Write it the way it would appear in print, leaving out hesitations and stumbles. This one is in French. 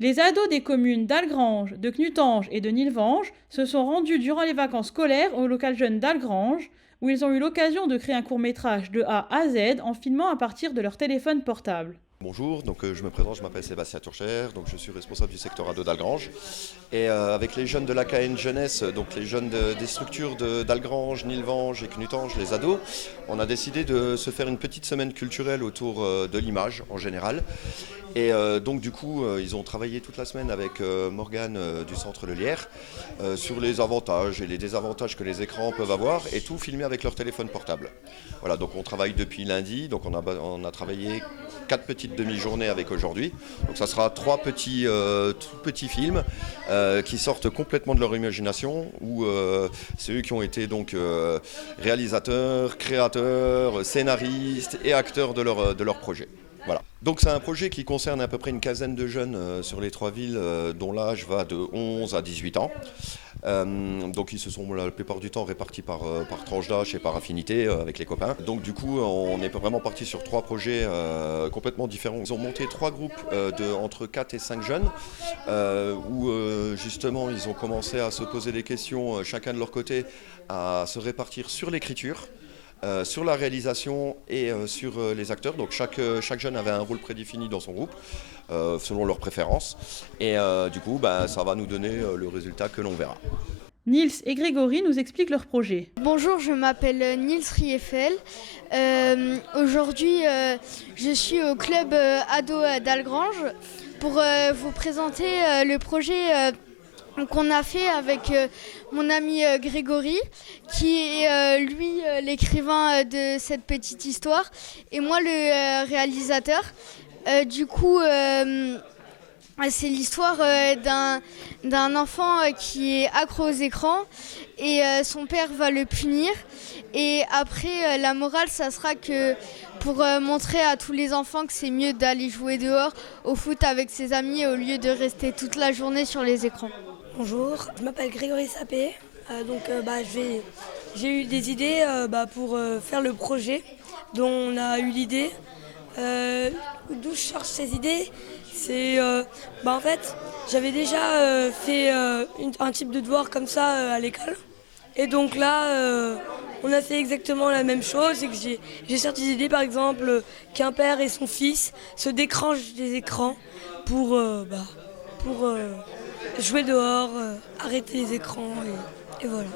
Les ados des communes d'Algrange, de Knutange et de Nilvange se sont rendus durant les vacances scolaires au local jeune d'Algrange, où ils ont eu l'occasion de créer un court-métrage de A à Z en filmant à partir de leur téléphone portable. Bonjour, je me présente, je m'appelle Sébastien Tourchère, je suis responsable du secteur ado d'Algrange. Et avec les jeunes de l'AKN Jeunesse, donc les jeunes des structures d'Algrange, Nilvange et Knutange, les ados, on a décidé de se faire une petite semaine culturelle autour de l'image en général. Et ils ont travaillé toute la semaine avec Morgane du Centre Le Lierre sur les avantages et les désavantages que les écrans peuvent avoir et tout filmé avec leur téléphone portable. Voilà, donc on travaille depuis lundi, donc on a travaillé 4 petites demi-journées avec aujourd'hui. Donc ça sera 3 tout petits films qui sortent complètement de leur imagination, où c'est eux qui ont été réalisateurs, créateurs, scénaristes et acteurs de leur projet. Voilà. Donc c'est un projet qui concerne à peu près une quinzaine de jeunes sur les 3 villes dont l'âge va de 11 à 18 ans. Donc ils se sont la plupart du temps répartis par tranche d'âge et par affinité avec les copains. Donc du coup on est vraiment parti sur 3 projets complètement différents. Ils ont monté 3 groupes entre 4 et 5 jeunes où justement ils ont commencé à se poser des questions chacun de leur côté, à se répartir sur l'écriture. Sur la réalisation et sur les acteurs. Donc chaque jeune avait un rôle prédéfini dans son groupe, selon leurs préférences. Et ça va nous donner le résultat que l'on verra. Nils et Grégory nous expliquent leur projet. Bonjour, je m'appelle Nils Rieffel. Aujourd'hui, je suis au club ado d'Algrange pour vous présenter le projet qu'on a fait avec mon ami Grégory, qui est lui l'écrivain de cette petite histoire et moi le réalisateur. C'est l'histoire d'un enfant qui est accro aux écrans et son père va le punir. Et après, la morale, ça sera que pour montrer à tous les enfants que c'est mieux d'aller jouer dehors au foot avec ses amis au lieu de rester toute la journée sur les écrans. Bonjour, je m'appelle Grégory Sapé. J'ai eu des idées pour faire le projet dont on a eu l'idée. D'où je cherche ces idées, c'est en fait j'avais déjà fait un type de devoir comme ça à l'école. Et donc là on a fait exactement la même chose. Et que j'ai certaines idées, par exemple qu'un père et son fils se décrochent des écrans pour jouer dehors, arrêter les écrans et voilà.